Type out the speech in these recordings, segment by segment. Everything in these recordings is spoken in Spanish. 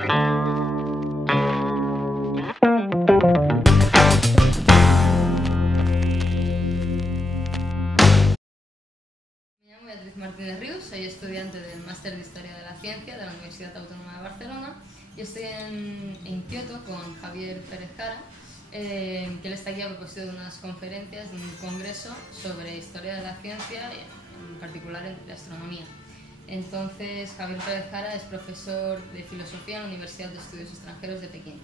Beatriz Martínez Rius, soy estudiante del Máster de Historia de la Ciencia de la Universidad Autónoma de Barcelona y estoy en Kioto con Javier Pérez Jara, que él está aquí a propósito de unas conferencias, de un congreso sobre historia de la ciencia, en particular en la astronomía. Entonces, Javier Pérez Jara es profesor de filosofía en la Universidad de Estudios Extranjeros de Pekín.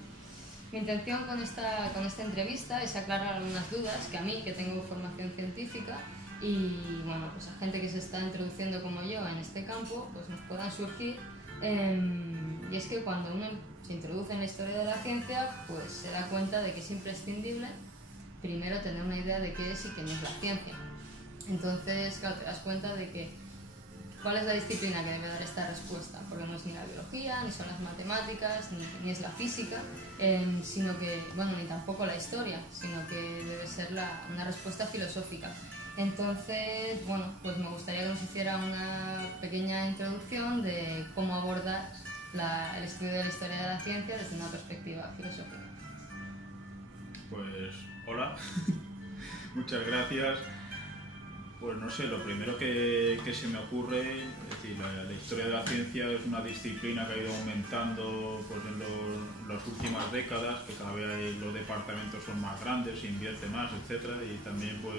Mi intención con esta entrevista es aclarar algunas dudas que a mí, que tengo formación científica, y bueno, pues a gente que se está introduciendo como yo en este campo, pues nos puedan surgir. Y es que cuando uno se introduce en la historia de la ciencia, pues se da cuenta de que es imprescindible primero tener una idea de qué es y qué no es la ciencia. Entonces, claro, te das cuenta de que cuál es la disciplina que debe dar esta respuesta, porque no es ni la biología, ni son las matemáticas, ni es la física, sino que, bueno, ni tampoco la historia, sino que debe ser una respuesta filosófica. Entonces, bueno, pues me gustaría que nos hiciera una pequeña introducción de cómo abordar el estudio de la historia de la ciencia desde una perspectiva filosófica. Pues, hola, muchas gracias. Pues no sé, lo primero que se me ocurre, es decir, la historia de la ciencia es una disciplina que ha ido aumentando pues, en las últimas décadas, que cada vez los departamentos son más grandes, se invierte más, etc. Y también pues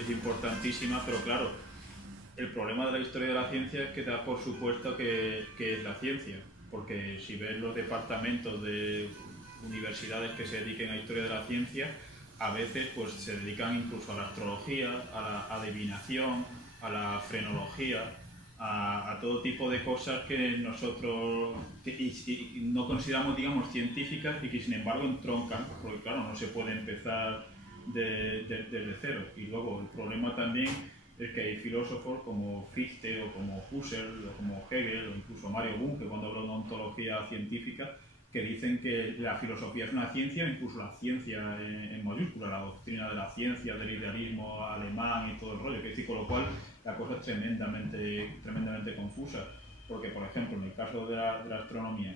es importantísima, pero claro, el problema de la historia de la ciencia es que da por supuesto que es la ciencia, porque si ves los departamentos de universidades que se dediquen a historia de la ciencia, a veces pues se dedican incluso a la astrología, a la adivinación, a la frenología, a todo tipo de cosas que nosotros no consideramos, digamos, científicas y que sin embargo entroncan, porque claro, no se puede empezar desde cero. Y luego el problema también es que hay filósofos como Fichte o como Husserl o como Hegel o incluso Mario Bunge, cuando habló de ontología científica, que dicen que la filosofía es una ciencia, incluso la ciencia en mayúscula, la doctrina de la ciencia, del idealismo alemán y todo el rollo, que es decir, con lo cual la cosa es tremendamente confusa, porque por ejemplo en el caso de la astronomía,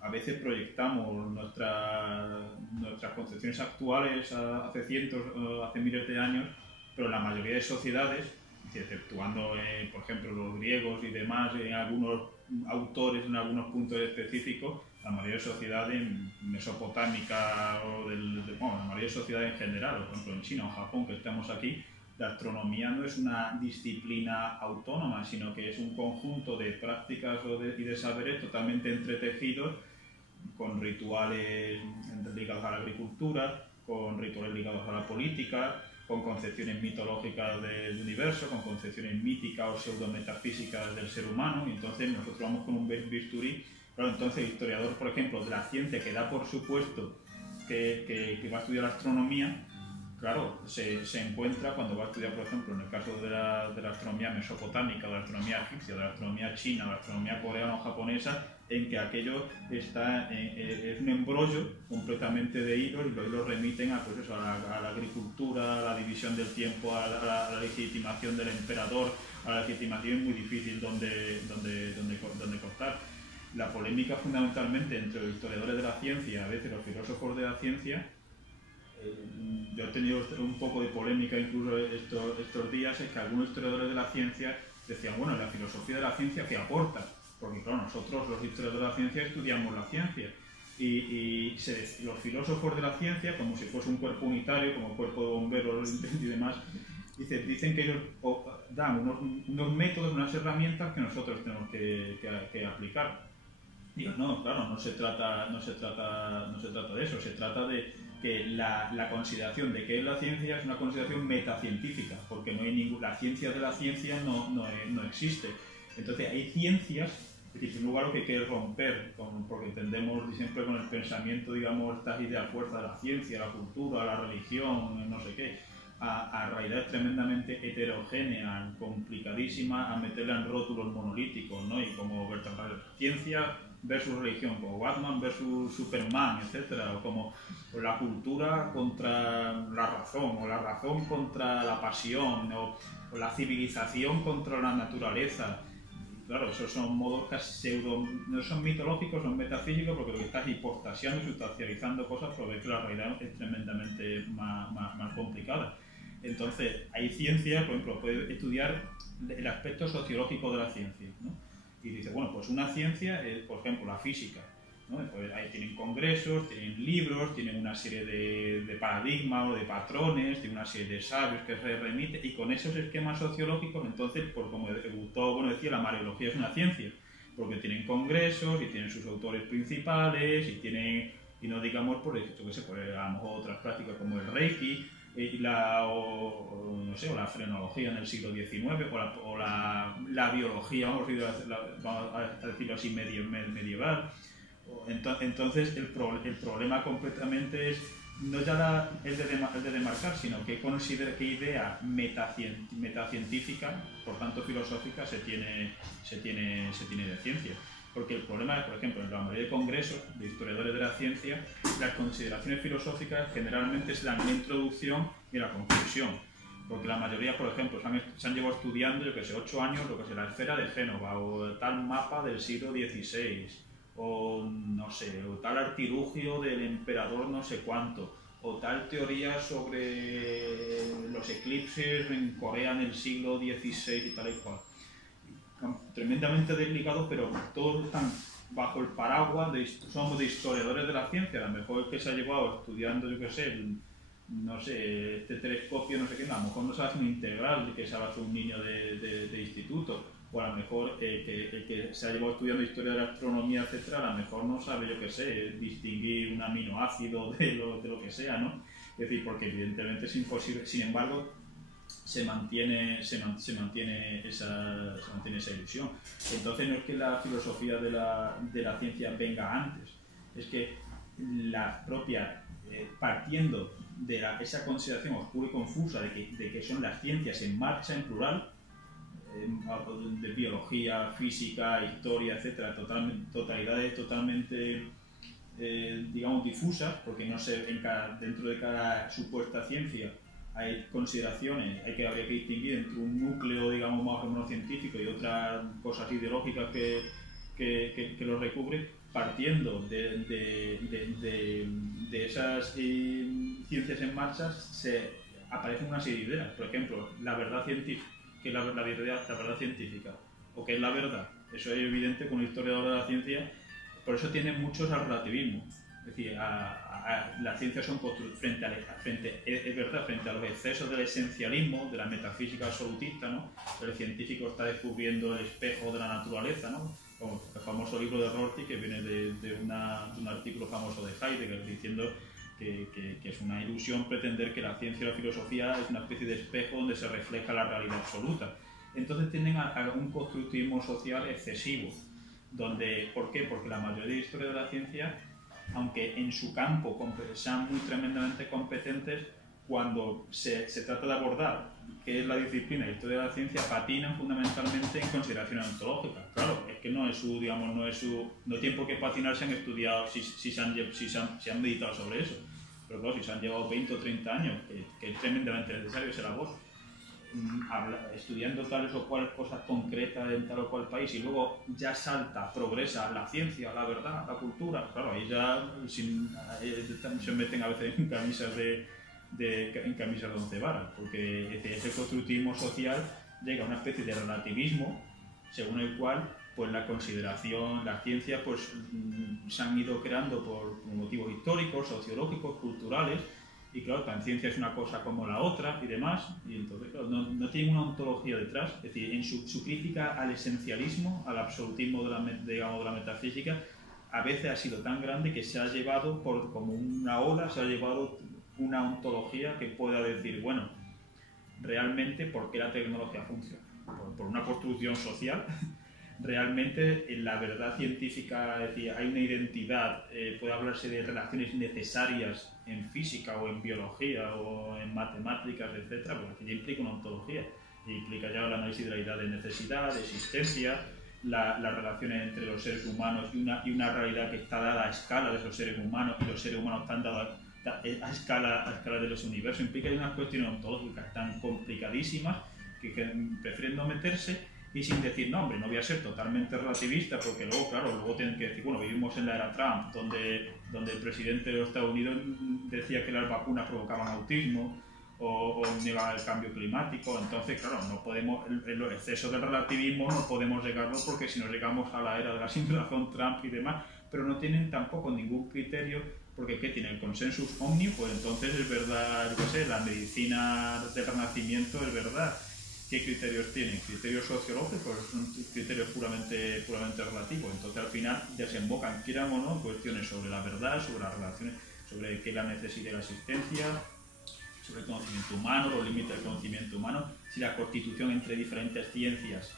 a veces proyectamos nuestras concepciones actuales hace miles de años, pero en la mayoría de sociedades, exceptuando por ejemplo los griegos y demás, en algunos autores, en algunos puntos específicos, la mayoría de sociedades mesopotámicas o la mayoría de sociedades en general, por ejemplo en China o Japón, que estamos aquí, la astronomía no es una disciplina autónoma, sino que es un conjunto de prácticas y de saberes totalmente entretejidos con rituales ligados a la agricultura, con rituales ligados a la política, con concepciones mitológicas del universo, con concepciones míticas o pseudometafísicas del ser humano, y entonces nosotros vamos con un bisturí. Claro, entonces el historiador, por ejemplo, de la ciencia, que da por supuesto que va a estudiar astronomía, claro, se encuentra cuando va a estudiar, por ejemplo, en el caso de la astronomía mesopotámica, de la astronomía egipcia, de la astronomía china, de la astronomía coreana o japonesa, en que aquello es un embrollo completamente de hilos, y los hilos remiten a la agricultura, a la división del tiempo, a la legitimación del emperador, a la legitimación. Es muy difícil donde cortar. La polémica fundamentalmente entre los historiadores de la ciencia, a veces los filósofos de la ciencia, yo he tenido un poco de polémica incluso estos días, es que algunos historiadores de la ciencia decían, bueno, la filosofía de la ciencia, ¿qué aporta? Porque claro, nosotros los historiadores de la ciencia estudiamos la ciencia y los filósofos de la ciencia, como si fuese un cuerpo unitario, como cuerpo de bomberos y demás, dicen que ellos dan unos métodos, unas herramientas que nosotros tenemos que aplicar. Y no, claro, no se trata de eso, se trata de que la consideración de qué es la ciencia es una consideración metacientífica, porque la ciencia de la ciencia no existe. Entonces hay ciencias, es decir, en lugar lo que hay que romper, porque tendemos siempre con el pensamiento, digamos, estas ideas fuerza de la ciencia, la cultura, la religión, no sé qué, a realidades tremendamente heterogéneas, complicadísimas, a meterla en rótulos monolíticos, ¿no? Y como ciencia versus religión, como Batman versus Superman, etcétera, o como la cultura contra la razón, o la razón contra la pasión, o la civilización contra la naturaleza. claro, esos son modos casi pseudo, no son mitológicos, son metafísicos, porque lo que estás hipostasiando y sustancializando cosas, pero ves que la realidad es tremendamente más complicada. Entonces, hay ciencia, por ejemplo, puede estudiar el aspecto sociológico de la ciencia, ¿no? Y dice, bueno, pues una ciencia es, por ejemplo, la física, ¿no? Pues ahí tienen congresos, tienen libros, tienen una serie de paradigmas o de patrones, tienen una serie de sabios que se remite, y con esos esquemas sociológicos, entonces, por como Gustavo decía, la mariología es una ciencia, porque tienen congresos y tienen sus autores principales y tienen, y no digamos, por ejemplo, que sé, por a lo mejor otras prácticas como el Reiki, no sé, o la frenología en el siglo XIX, o la biología, vamos a decirlo así, medieval. Entonces el problema completamente es no ya el de demarcar, sino qué idea metacientífica, por tanto filosófica, se tiene de ciencia. Porque el problema es, por ejemplo, en la mayoría de congresos de historiadores de la ciencia, las consideraciones filosóficas generalmente se dan la introducción y la conclusión. Porque la mayoría, por ejemplo, se han llevado estudiando, yo que sé, 8 años, lo que sea, la esfera de Génova, o tal mapa del siglo XVI, o no sé, o tal artilugio del emperador no sé cuánto, o tal teoría sobre los eclipses en Corea en el siglo XVI y tal y cual. Tremendamente desligados, pero todos están bajo el paraguas somos de historiadores de la ciencia. A lo mejor es que se ha llevado estudiando, yo qué sé, no sé, este telescopio, no sé qué, a lo mejor no se hace un integral que se hace un niño de instituto, o a lo mejor el que se ha llevado estudiando historia de la astronomía, etcétera, a lo mejor no sabe, yo qué sé, distinguir un aminoácido de lo que sea, ¿no? Es decir, porque evidentemente es imposible. Sin embargo, se mantiene esa ilusión. Entonces no es que la filosofía de la ciencia venga antes, es que la propia, partiendo de esa consideración oscura y confusa de que son las ciencias en marcha, en plural, de biología, física, historia, etcétera, totalidades totalmente digamos difusas, porque no sé, dentro de cada supuesta ciencia hay consideraciones, habría que distinguir entre un núcleo, digamos, más o menos científico y otras cosas ideológicas que lo recubren, partiendo de esas ciencias en marcha, aparecen una serie de ideas. Por ejemplo, la verdad científica, que es la verdad científica, o que es la verdad. Eso es evidente con un historiador de la ciencia, por eso tiene muchos al relativismo. Es decir, las ciencias son frente a los excesos del esencialismo, de la metafísica absolutista, ¿no? El científico está descubriendo el espejo de la naturaleza, ¿no? Como el famoso libro de Rorty, que viene de un artículo famoso de Heidegger, diciendo que es una ilusión pretender que la ciencia y la filosofía es una especie de espejo donde se refleja la realidad absoluta. Entonces tienden a un constructivismo social excesivo. ¿Por qué? Porque la mayoría de historias de la ciencia, aunque en su campo sean muy tremendamente competentes, cuando se trata de abordar qué es la disciplina y historia de la ciencia, patinan fundamentalmente en consideraciones ontológicas. Claro, es que no tiene por qué patinar si han estudiado, si se han meditado sobre eso. Pero claro, si se han llevado 20 o 30 años, que es tremendamente necesario esa labor, estudiando tales o cuales cosas concretas en tal o cual país, y luego ya progresa la ciencia, la verdad, la cultura, claro, ahí ya se meten a veces en camisas de 11 varas, porque ese constructivismo social llega a una especie de relativismo según el cual pues la consideración, las ciencias pues se han ido creando por motivos históricos, sociológicos, culturales. Y claro, tan ciencia es una cosa como la otra y demás, y entonces claro, no tiene una ontología detrás. Es decir, en su crítica al esencialismo, al absolutismo de la metafísica, a veces ha sido tan grande que se ha llevado, como una ola, se ha llevado una ontología que pueda decir, bueno, realmente, ¿por qué la tecnología funciona? Por una construcción social. Realmente en la verdad científica, es decir, hay una identidad, puede hablarse de relaciones necesarias en física o en biología o en matemáticas, etcétera, porque ya implica una ontología, implica ya el análisis de la idea de necesidad, de existencia, las relaciones entre los seres humanos y una realidad que está dada a escala de esos seres humanos, y los seres humanos están dados a escala de los universos. Implica unas cuestiones ontológicas tan complicadísimas que prefieren no meterse. y sin decir, no, hombre, no voy a ser totalmente relativista, porque luego, claro, luego tienen que decir, bueno, vivimos en la era Trump, donde el presidente de los Estados Unidos decía que las vacunas provocaban autismo, o negaba el cambio climático. Entonces, claro, no podemos, los excesos del relativismo no podemos llegarlo, porque si nos llegamos a la era de la sin razón, Trump y demás, pero no tienen tampoco ningún criterio, porque ¿qué tiene? El consensus omni, pues entonces es verdad, yo sé, la medicina del Renacimiento es verdad. ¿Qué criterios tienen? Criterios sociológicos, son criterios puramente relativos. Entonces al final desembocan, quieran o no, cuestiones sobre la verdad, sobre las relaciones, sobre qué es la necesidad de la existencia, sobre el conocimiento humano, los límites del conocimiento humano, si la constitución entre diferentes ciencias,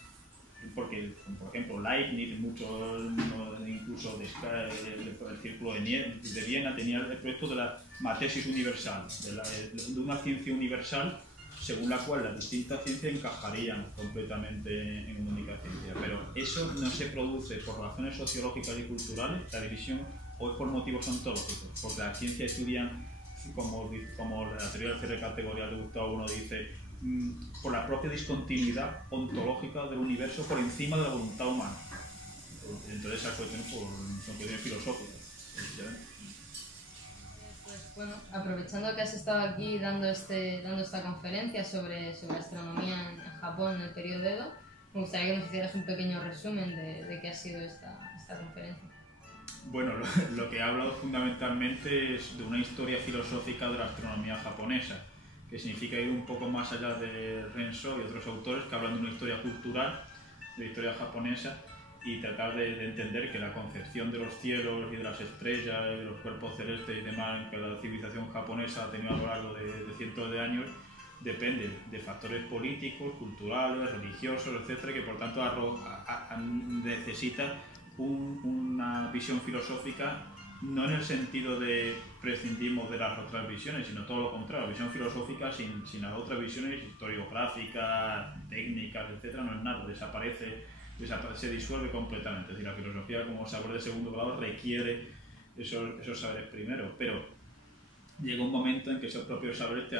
porque por ejemplo Leibniz, muchos, incluso el Círculo de Viena tenía el proyecto de la matesis universal, de una ciencia universal, según la cual las distintas ciencias encajarían completamente en una única ciencia. Pero eso no se produce por razones sociológicas y culturales, la división, o es por motivos ontológicos, porque las ciencias estudian, como la teoría del cierre categorial de Gustavo Bueno dice, por la propia discontinuidad ontológica del universo por encima de la voluntad humana. Entonces esas cuestiones son cuestiones filosóficas. Bueno, aprovechando que has estado aquí dando esta conferencia sobre astronomía en Japón en el periodo Edo, me gustaría que nos hicieras un pequeño resumen de qué ha sido esta conferencia. Bueno, lo que he hablado fundamentalmente es de una historia filosófica de la astronomía japonesa, que significa ir un poco más allá de Renshaw y otros autores que hablan de una historia cultural, de la historia japonesa, y tratar de entender que la concepción de los cielos y de las estrellas y de los cuerpos celestes y demás que la civilización japonesa ha tenido a lo largo de cientos de años depende de factores políticos, culturales, religiosos, etcétera, que por tanto necesita una visión filosófica, no en el sentido de prescindimos de las otras visiones, sino todo lo contrario. La visión filosófica sin las otras visiones historiográficas, técnicas, etcétera, no es nada, se disuelve completamente. Es decir, la filosofía como saber de segundo grado requiere esos saberes primero, pero llega un momento en que esos propios saberes te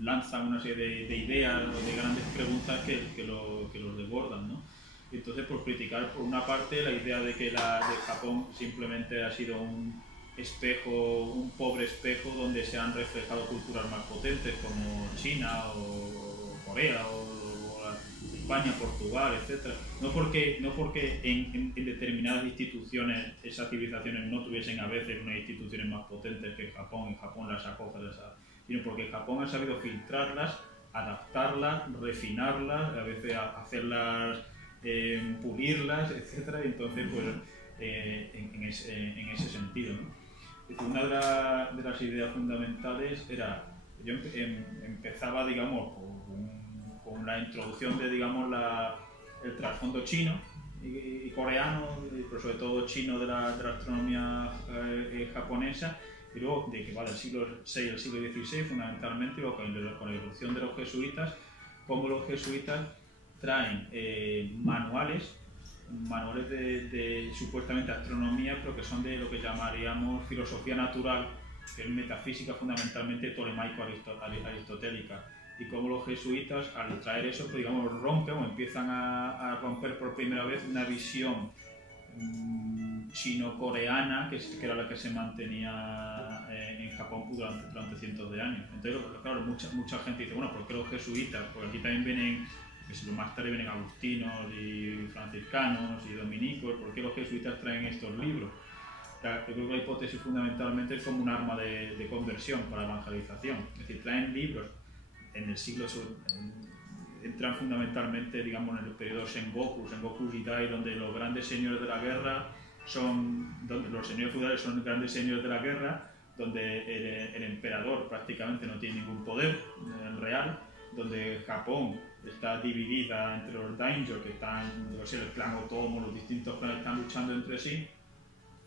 lanzan una serie de ideas o de grandes preguntas que los desbordan, ¿no? Entonces, por criticar por una parte la idea de que de Japón simplemente ha sido un pobre espejo donde se han reflejado culturas más potentes como China o Corea o España, Portugal, etc. No porque en determinadas instituciones esas civilizaciones no tuviesen a veces unas instituciones más potentes que Japón, y Japón las acoge, sino porque Japón ha sabido filtrarlas, adaptarlas, refinarlas, a veces hacerlas, pulirlas, etc. Y entonces, pues, en ese sentido, ¿no? Una de las ideas fundamentales era, yo empezaba, digamos, con la introducción de, digamos, el trasfondo chino y coreano, pero sobre todo chino de la astronomía japonesa, y luego de que va del siglo VI al siglo XVI, fundamentalmente, con la evolución de los jesuitas, como los jesuitas traen manuales de supuestamente astronomía, pero que son de lo que llamaríamos filosofía natural, que es metafísica fundamentalmente tolemaico-aristotélica. Y como los jesuitas, al traer eso, pues, digamos, rompen o empiezan a romper por primera vez una visión chino-coreana, que era la que se mantenía en Japón durante cientos de años. Entonces, claro, mucha gente dice, bueno, ¿por qué los jesuitas? Porque aquí también vienen, que más tarde vienen agustinos y franciscanos y dominicos, ¿por qué los jesuitas traen estos libros? Yo creo que la hipótesis fundamentalmente es como un arma de conversión para la evangelización. Es decir, traen libros en el siglo, entran fundamentalmente, digamos, en el periodo Sengoku Jidai, donde los grandes señores de la guerra donde los señores feudales son grandes señores de la guerra, donde el emperador prácticamente no tiene ningún poder real, donde Japón está dividida entre los daimyo, que están, el clan Otomo, los distintos clanes están luchando entre sí.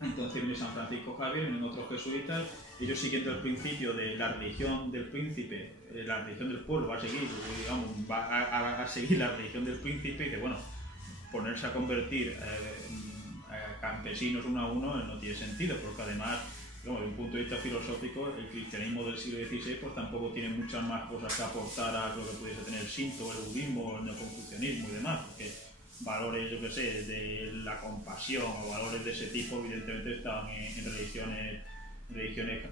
Entonces viene San Francisco Javier, vienen otros jesuitas, ellos siguiendo el principio de la religión del príncipe, la religión del pueblo va a seguir, digamos, va a seguir la religión del príncipe, y que bueno, ponerse a convertir campesinos uno a uno no tiene sentido, porque además Desde un punto de vista filosófico, el cristianismo del siglo XVI pues tampoco tiene muchas más cosas que aportar a lo que pudiese tener el Shinto, el budismo, el neoconfucianismo y demás, porque valores, yo qué sé, de la compasión o valores de ese tipo evidentemente estaban en religiones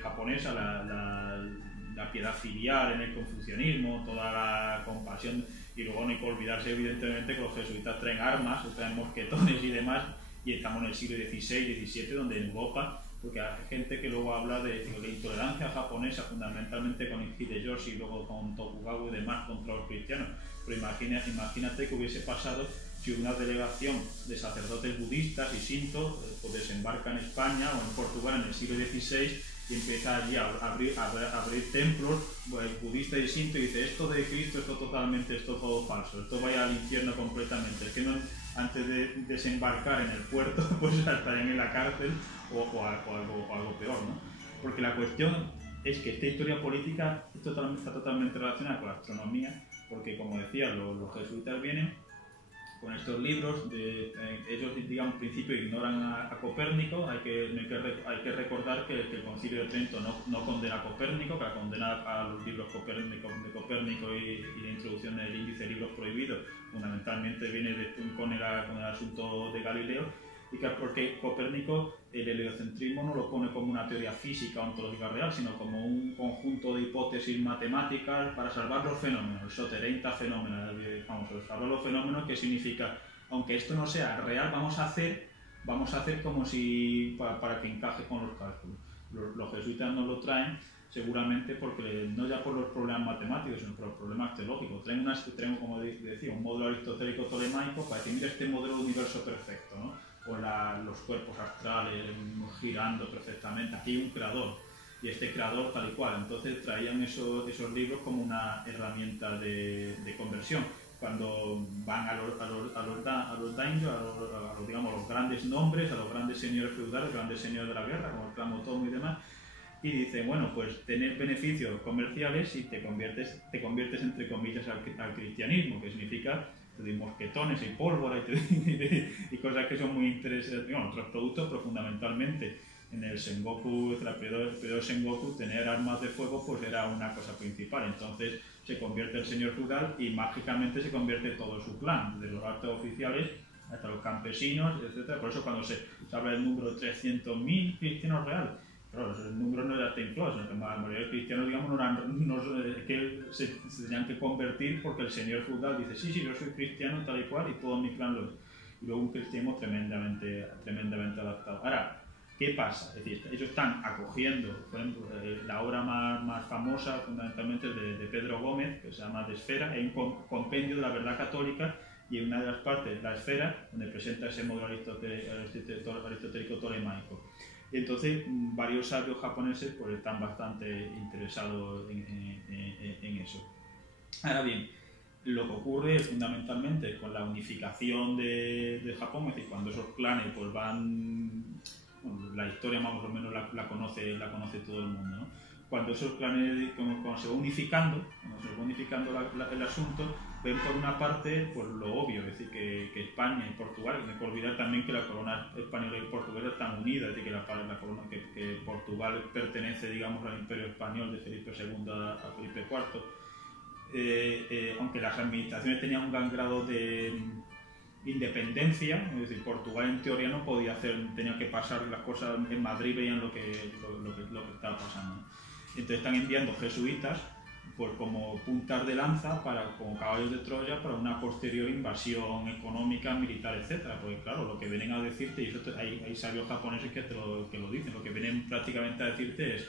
japonesas, la piedad filial en el confucianismo, toda la compasión, y luego no hay que olvidarse evidentemente que los jesuitas traen armas, traen mosquetones y demás, y estamos en el siglo XVI, XVII, donde en Europa, porque hay gente que luego habla de la intolerancia japonesa fundamentalmente con Hideyoshi y luego con Tokugawa y demás contra los cristianos, pero imagínate que hubiese pasado si una delegación de sacerdotes budistas y shinto pues desembarca en España o en Portugal en el siglo XVI y empieza allí a abrir templos budistas y shinto y dice esto de Cristo, esto todo falso, esto vaya al infierno completamente. Es que no, antes de desembarcar en el puerto pues estarían en la cárcel o algo peor, ¿no? Porque la cuestión es que esta historia política está totalmente relacionada con la astronomía, porque como decía, los jesuitas vienen con estos libros, ellos digamos en principio ignoran a Copérnico, hay que recordar que el Concilio de Trento no condena a Copérnico, que condena a los libros de Copérnico y la introducción del índice de libros prohibidos, fundamentalmente viene con el asunto de Galileo, y que porque Copérnico el heliocentrismo no lo pone como una teoría física o ontológica real, sino como un conjunto de hipótesis matemáticas para salvar los fenómenos, el sotereinta fenómeno, salvar los fenómenos, que significa, aunque esto no sea real, vamos a hacer como si para que encaje con los cálculos. Los jesuitas no lo traen seguramente porque no ya por los problemas matemáticos, sino por los problemas teológicos. Traen como decía, un modelo aristotélico tolemaico para decir, mira este modelo de universo perfecto, ¿no? O los cuerpos astrales girando perfectamente. Aquí hay un creador, y este creador tal y cual. Entonces traían esos libros como una herramienta de conversión. Cuando van a los daimyo, digamos, los grandes nombres, a los grandes señores feudales, grandes señores de la guerra, como el clan Otomo y demás, y dicen, bueno, pues tener beneficios comerciales y te conviertes entre comillas al cristianismo, que significa de mosquetones y pólvora y cosas que son muy interesantes, bueno, otros productos, pero fundamentalmente en el Sengoku, el periodo Sengoku, tener armas de fuego pues era una cosa principal. Entonces se convierte el señor feudal y mágicamente se convierte todo su clan, desde los altos oficiales hasta los campesinos, etc. Por eso cuando se habla del número de 300.000 cristianos reales, claro, el número no era tan claro, sino que la mayoría de cristianos, digamos, que se tenían que convertir porque el señor feudal dice, sí, yo soy cristiano tal y cual y todo mi clan lo es. Y luego un cristianismo tremendamente adaptado. Ahora, ¿qué pasa? Es decir, ellos están acogiendo, por ejemplo, la obra más famosa, fundamentalmente de Pedro Gómez, que se llama De Esfera, es un compendio de la verdad católica, y en una de las partes, la esfera, donde presenta ese modelo aristotélico tolemaico. Y entonces varios sabios japoneses pues, están bastante interesados en eso. Ahora bien, lo que ocurre es fundamentalmente con la unificación de Japón, es decir, cuando esos clanes pues, van... Bueno, la historia más o menos la conoce todo el mundo, ¿no? Cuando esos clanes, cuando se va unificando el asunto, ven por una parte pues, lo obvio, es decir, que España y Portugal, no hay que olvidar también que la corona española y portuguesa están unidas, es decir, que Portugal pertenece, digamos, al Imperio Español de Felipe II a Felipe IV, aunque las administraciones tenían un gran grado de independencia, es decir, Portugal en teoría no podía tenía que pasar las cosas en Madrid, veían lo que estaba pasando. Entonces están enviando jesuitas pues como puntas de lanza como caballos de Troya para una posterior invasión económica, militar, etc. Porque claro, lo que vienen a decirte, y eso hay sabios japoneses que lo dicen, lo que vienen prácticamente a decirte es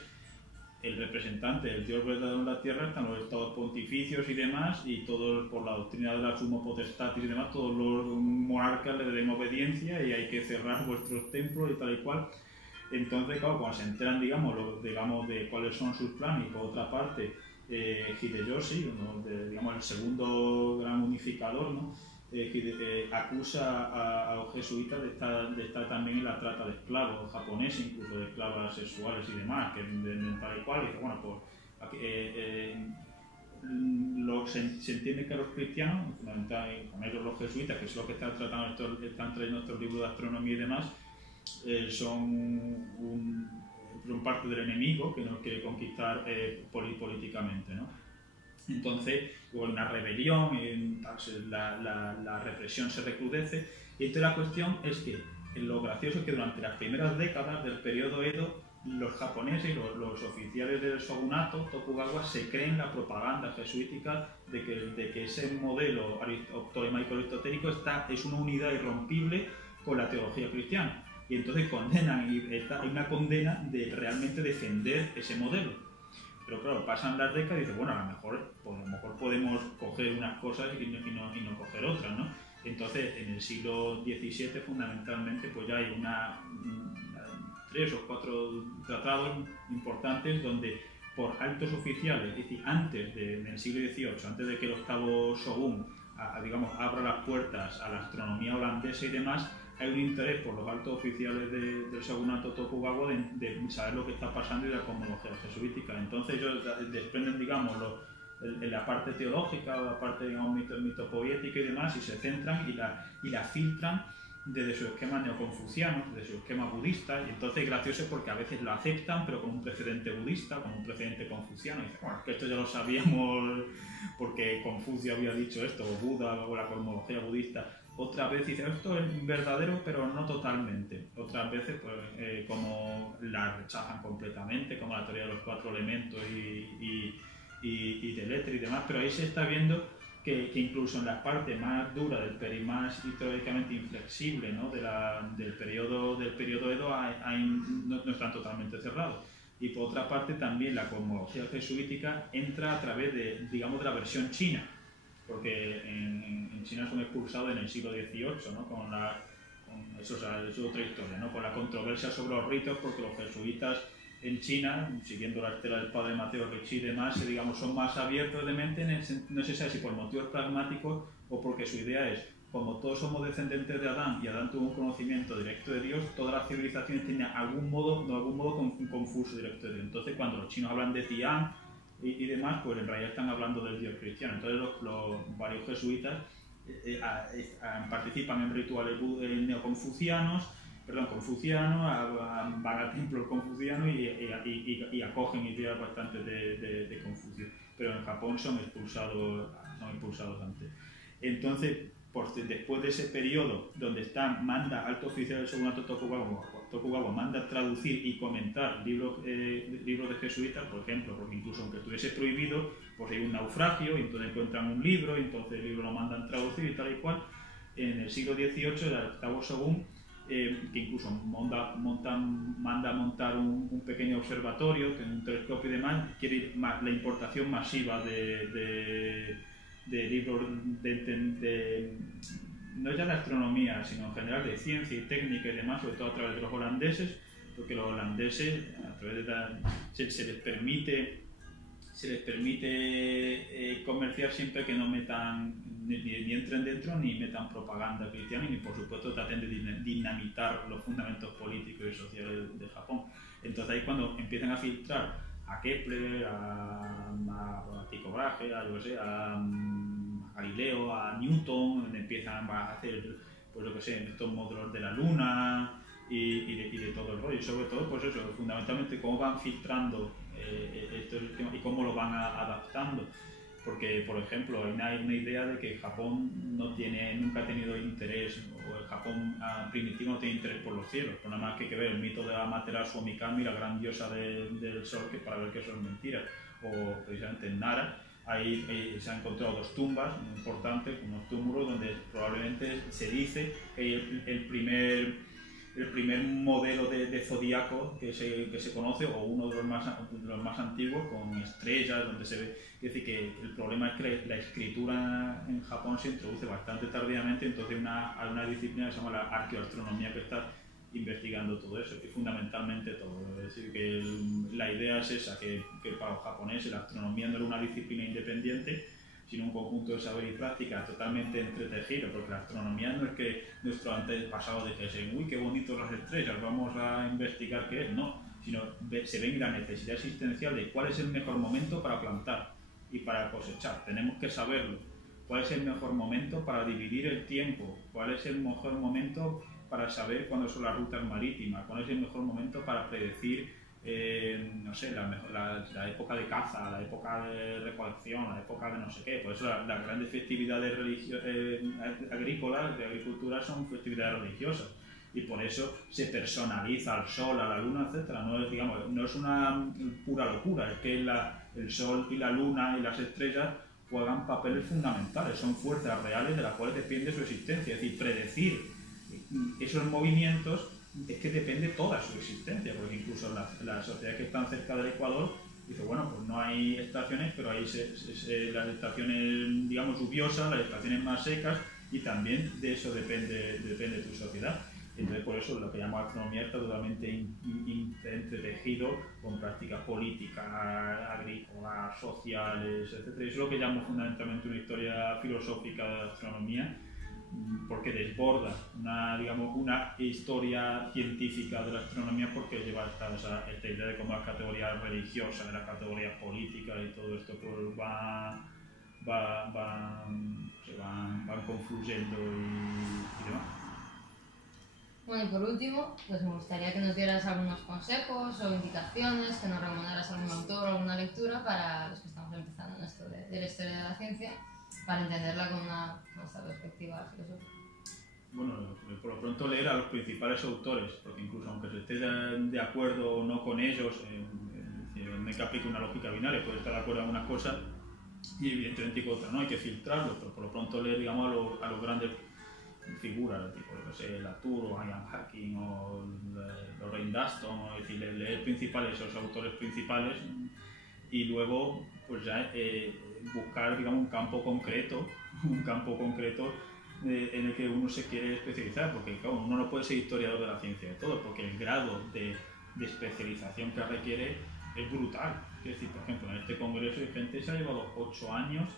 el representante, el Dios verdadero en la tierra, están los estados pontificios y demás, y todos por la doctrina de la sumo potestatis y demás, todos los monarcas le deben obediencia y hay que cerrar vuestros templos y tal y cual. Entonces, claro, cuando se enteran, digamos, de cuáles son sus planes, y por otra parte, Hideyoshi, digamos, el segundo gran unificador, ¿no? Acusa a los jesuitas de estar también en la trata de esclavos japoneses, incluso de esclavas sexuales y demás, que tal y cual, y dice, bueno, pues se entiende que los cristianos, con ellos los jesuitas, que es lo que están trayendo estos libros de astronomía y demás, son son parte del enemigo que nos quiere conquistar políticamente, ¿no? Entonces hubo una rebelión, la represión se recrudece, y entonces la cuestión es que lo gracioso es que durante las primeras décadas del periodo Edo, los japoneses, los oficiales del shogunato Tokugawa, se creen la propaganda jesuítica de que ese modelo ptolemaico aristotélico es una unidad irrompible con la teología cristiana, y entonces condenan, y hay una condena de realmente defender ese modelo. Pero claro, pasan las décadas y dicen, bueno, a lo mejor podemos coger unas cosas y no coger otras, ¿no? Entonces, en el siglo XVII, fundamentalmente, pues ya hay 3 o 4 tratados importantes donde por altos oficiales, es decir, en el siglo XVIII, antes de que el octavo shogun, digamos, abra las puertas a la astronomía holandesa y demás, hay un interés por los altos oficiales del shogunato Tokugawa de saber lo que está pasando y de la cosmología jesuítica. Entonces ellos desprenden, digamos, la parte teológica o la parte, digamos, mitopoética y demás, y se centran y la filtran desde su esquema neoconfuciano, desde su esquema budista, y entonces es gracioso porque a veces lo aceptan, pero con un precedente budista, con un precedente confuciano, y dicen, bueno, es que esto ya lo sabíamos porque Confucio había dicho esto, o Buda, o la cosmología budista. Otra vez dice, esto es verdadero, pero no totalmente. Otras veces, pues, como la rechazan completamente, como la teoría de los 4 elementos y de letra y demás, pero ahí se está viendo que incluso en la parte más dura del más teóricamente inflexible, ¿no? del periodo Edo no están totalmente cerrados. Y por otra parte también la cosmología jesuítica entra a través de la versión china, porque en China son expulsados en el siglo XVIII, ¿no? Eso es otra historia, ¿no? Con la controversia sobre los ritos, porque los jesuitas en China, siguiendo la estela del padre Mateo Ricci y demás, digamos, son más abiertos de mente, no se sabe si por motivos pragmáticos o porque su idea es, como todos somos descendientes de Adán y Adán tuvo un conocimiento directo de Dios, todas las civilizaciones tenían de algún modo un confuso directo de Dios. Entonces, cuando los chinos hablan de Tian y demás, pues en realidad están hablando del Dios cristiano. Entonces, los varios jesuitas participan en rituales neoconfucianos, confucianos, van al templo confuciano y acogen ideas bastante de Confucio, pero en Japón son expulsados antes. Entonces, después de ese periodo donde manda alto oficial del shogunato Tokugawa, manda traducir y comentar libros de jesuitas, por ejemplo, porque incluso aunque estuviese prohibido, pues hay un naufragio y entonces encuentran un libro y entonces el libro lo mandan traducir y tal y cual. En el siglo XVIII, el octavo shogun, que incluso manda montar un pequeño observatorio, un telescopio y demás, quiere la importación masiva de libros no ya de astronomía, sino en general de ciencia y técnica y demás, sobre todo a través de los holandeses, porque los holandeses, a través de se les permite comerciar siempre que no metan ni entren dentro ni metan propaganda cristiana, ni por supuesto traten de dinamitar los fundamentos políticos y sociales de Japón. Entonces ahí cuando empiezan a filtrar a Kepler, a Tycho Brahe, a Galileo, a Newton, donde empiezan a hacer, pues lo que sé, estos módulos de la Luna y de todo el rollo. Y sobre todo, pues eso, fundamentalmente cómo van filtrando estos sistemas y cómo lo van adaptando. Porque, por ejemplo, hay una idea de que Japón nunca ha tenido interés, o el Japón primitivo no tiene interés por los cielos, por nada más que hay que ver el mito de Amaterasu Mikami, la gran diosa del sol, que para ver que eso es mentira. O precisamente en Nara, ahí se han encontrado 2 tumbas muy importantes, unos túmulos donde probablemente se dice que el primer modelo de zodíaco que se conoce, o uno de los más antiguos, con estrellas, donde se ve. Es decir, que el problema es que la escritura en Japón se introduce bastante tardíamente, entonces hay una disciplina que se llama la arqueoastronomía que está investigando todo eso, y fundamentalmente todo. Es decir, que la idea es esa, que para los japoneses la astronomía no era una disciplina independiente, sino un conjunto de saber y práctica totalmente entretejido, porque la astronomía no es que nuestros antepasados dijesen, uy, qué bonitos las estrellas, vamos a investigar qué es, no, sino se ve la necesidad existencial de cuál es el mejor momento para plantar y para cosechar. Tenemos que saberlo. ¿Cuál es el mejor momento para dividir el tiempo? ¿Cuál es el mejor momento para saber cuándo son las rutas marítimas? ¿Cuál es el mejor momento para predecir no sé, la época de caza, la época de recolección, la época de no sé qué. Por eso las grandes festividades agrícolas, de agricultura, son festividades religiosas. Y por eso se personaliza al sol, a la luna, etcétera. No es, digamos, no es una pura locura, es que el sol y la luna y las estrellas juegan papeles fundamentales, son fuerzas reales de las cuales depende su existencia. Es decir, predecir esos movimientos es que depende toda su existencia, porque incluso las sociedades que están cerca del Ecuador, dice, bueno, pues no hay estaciones, pero hay las estaciones, digamos, lluviosas, las estaciones más secas, y también de eso depende tu sociedad. Entonces, por eso lo que llamo astronomía está totalmente entretejido con prácticas políticas, agrícolas, sociales, etc. Eso es lo que llamo fundamentalmente una historia filosófica de la astronomía, porque desborda una historia científica de la astronomía, porque lleva esta idea de cómo las categorías religiosas, las categorías políticas y todo esto pues van confluyendo y demás. Bueno, y por último, pues me gustaría que nos dieras algunos consejos o indicaciones, que nos recomendaras algún autor o alguna lectura para los que estamos empezando en esto de la historia de la ciencia, para entenderla con una perspectiva filosófica. Bueno, por lo pronto leer a los principales autores, porque incluso aunque se esté de acuerdo o no con ellos, no hay que aplicar una lógica binaria, puede estar de acuerdo en una cosa y evidentemente con otra, ¿no? Hay que filtrarlo, pero por lo pronto leer, digamos, a los grandes figuras, tipo, no sé, Latour o Ian Hacking o Lorraine Daston, es decir, leer esos autores principales, y luego pues ya buscar, digamos, un campo concreto en el que uno se quiere especializar, porque claro, uno no puede ser historiador de la ciencia de todo, porque el grado de especialización que requiere es brutal. Es decir, por ejemplo, en este congreso hay gente que se ha llevado 8 años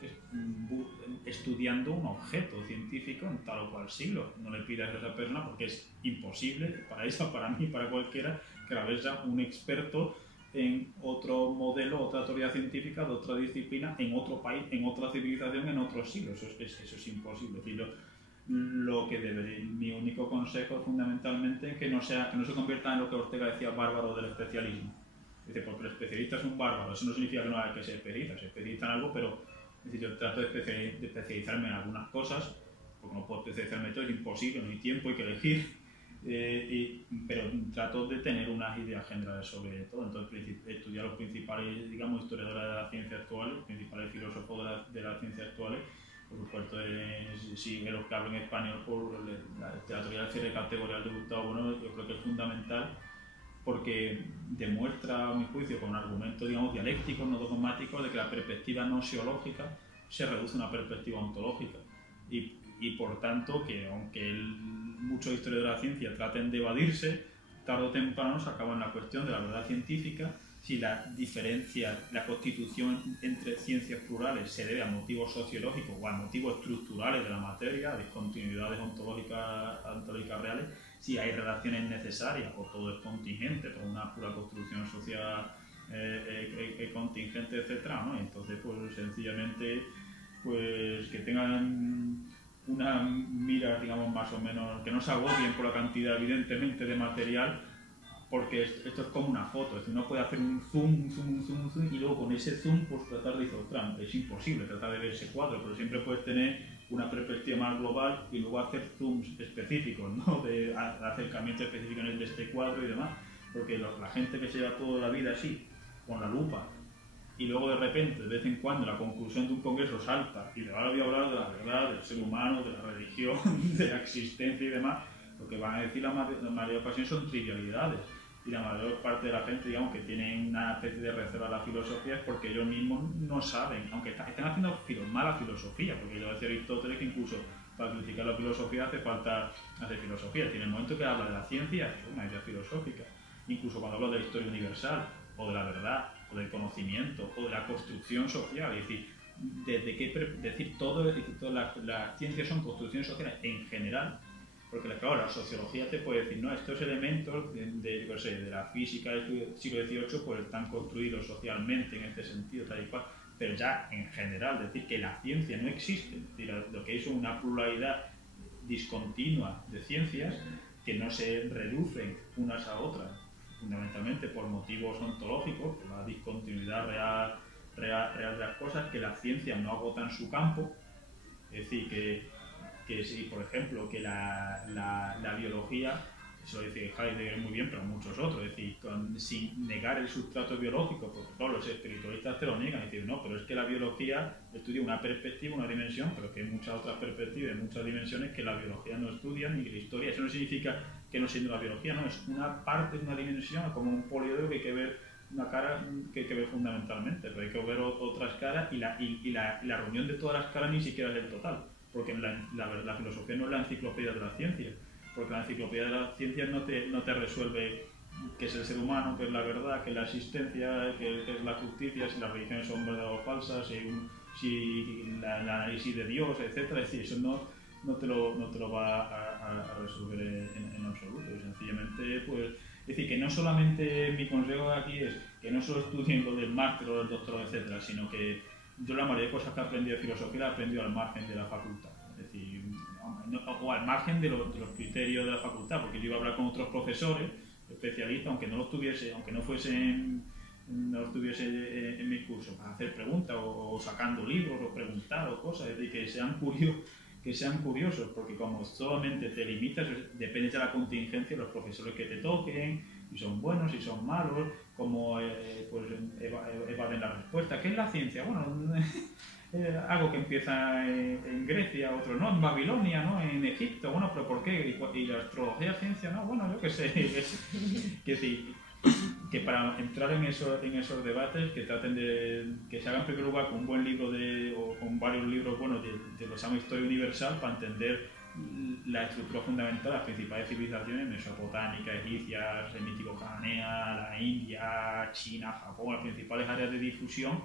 estudiando un objeto científico en tal o cual siglo. No le pidas a esa persona, porque es imposible para ella, para mí, para cualquiera, que la vez sea un experto en otro modelo, otra teoría científica de otra disciplina, en otro país, en otra civilización, en otro siglo. Eso es imposible. Es decir, mi único consejo fundamentalmente es que no se convierta en lo que Ortega decía, bárbaro del especialismo. Dice, porque el especialista es un bárbaro, eso no significa que no haya que ser especialista, se especializa en algo, pero es decir, yo trato de especializarme en algunas cosas, porque no puedo especializarme en todo, es imposible, no hay tiempo, hay que elegir, pero trato de tener unas ideas generales sobre todo. Entonces, estudiar los principales, digamos, historiadores de la ciencia actual, los principales filósofos de la ciencia actual. Por supuesto, si los que hablan español, por la teoría del cierre categorial de Gustavo Bueno, yo creo que es fundamental, porque demuestra, a mi juicio, con argumentos, digamos, dialécticos, no dogmáticos, de que la perspectiva noseológica se reduce a una perspectiva ontológica. Y por tanto, que aunque muchos historiadores de la ciencia traten de evadirse, tarde o temprano se acaba en la cuestión de la verdad científica, si la diferencia, la constitución entre ciencias plurales se debe a motivos sociológicos o a motivos estructurales de la materia, a discontinuidades ontológicas reales, si hay relaciones necesarias o todo es contingente por una pura construcción social contingente, etc., ¿no? Entonces, pues sencillamente, pues que tengan una mira, digamos, más o menos, que no se agobien por la cantidad, evidentemente, de material, porque esto es como una foto, es decir, uno puede hacer un zoom, y luego con ese zoom pues tratar de decir, es imposible tratar de ver ese cuadro, pero siempre puedes tener una perspectiva más global y luego hacer zooms específicos, ¿no? De acercamiento específico de este cuadro y demás, porque la gente que se lleva toda la vida así, con la lupa, y luego de repente, de vez en cuando, la conclusión de un congreso salta y ahora voy a hablar de la verdad, del ser humano, de la religión, de la existencia y demás, lo que van a decir la mayor ocasiones son trivialidades. Y la mayor parte de la gente, digamos, que tienen una especie de recelo a la filosofía es porque ellos mismos no saben, aunque están haciendo mala filosofía, porque yo decía Aristóteles que incluso para criticar la filosofía hace falta hacer filosofía. En el momento que habla de la ciencia, es una idea filosófica. Incluso cuando habla de la historia universal, o de la verdad, o del conocimiento, o de la construcción social, es decir, todas las ciencias son construcciones sociales en general. Porque claro, la sociología te puede decir, no, estos elementos de la física del siglo XVIII pues están construidos socialmente en este sentido, tal y cual, pero ya en general, decir que la ciencia no existe, es decir, lo que es una pluralidad discontinua de ciencias que no se reducen unas a otras, fundamentalmente por motivos ontológicos, por la discontinuidad real de las cosas, que las ciencias no agotan su campo. Es decir, que si, por ejemplo, que la biología, eso lo dice Heidegger muy bien, pero muchos otros, es decir, sin negar el sustrato biológico, porque todos los espiritualistas te lo niegan, es decir, no, pero es que la biología estudia una perspectiva, una dimensión, pero que hay muchas otras perspectivas, muchas dimensiones que la biología no estudia, ni que la historia. Eso no significa que no siendo la biología, no, es una parte, es una dimensión, como un poliedro que hay que ver, una cara que hay que ver fundamentalmente, pero hay que ver otras caras, y la reunión de todas las caras ni siquiera es el total, porque la filosofía no es la enciclopedia de la ciencia, porque la enciclopedia de la ciencia no te resuelve qué es el ser humano, qué es la verdad, qué es la existencia, qué es la justicia, si las religiones son verdaderas o falsas, si el análisis de Dios, etc. Es decir, eso no te lo va a resolver en absoluto. Y sencillamente, pues, es decir, que no solamente mi consejo aquí es que no solo estudien lo del máster o del doctorado, etc., sino que yo la mayoría de cosas que he aprendido de filosofía la he aprendido al margen de la facultad. Es decir, o al margen de los criterios de la facultad, porque yo iba a hablar con otros profesores especialistas, aunque no estuviese en mis cursos, para hacer preguntas o sacando libros o preguntar o cosas, es decir, que sean curiosos, porque como solamente te limitas, depende de la contingencia de los profesores que te toquen, si son buenos, si son malos, cómo pues, evaden la respuesta. ¿Qué es la ciencia? Bueno, algo que empieza en Grecia, otro no, en Babilonia, ¿no? En Egipto, bueno, pero ¿por qué? ¿Y la astrología ciencia? No, bueno, yo qué sé. Que decir, que para entrar en esos debates, que traten que se hagan en primer lugar con un buen libro o con varios libros buenos de lo que se llama Historia Universal, para entender la estructura fundamental de las principales civilizaciones mesopotámicas, egipcias, semítico-cananea, la India, China, Japón, las principales áreas de difusión.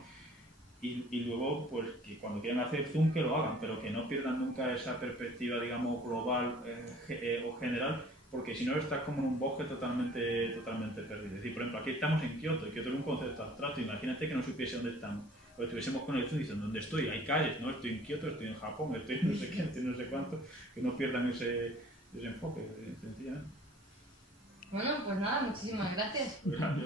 Y luego, pues, que cuando quieran hacer zoom, que lo hagan, pero que no pierdan nunca esa perspectiva, digamos, global o general, porque si no estás como en un bosque totalmente perdido. Es decir, por ejemplo, aquí estamos en Kioto, y Kioto es un concepto abstracto, imagínate que no supiese dónde estamos, o estuviésemos con el zoom diciendo, ¿dónde estoy? Hay calles, no, estoy en Kioto, estoy en Japón, estoy en no sé qué, estoy en no sé cuánto, que no pierdan ese enfoque, sencillamente. Bueno, pues nada, muchísimas gracias. Gracias.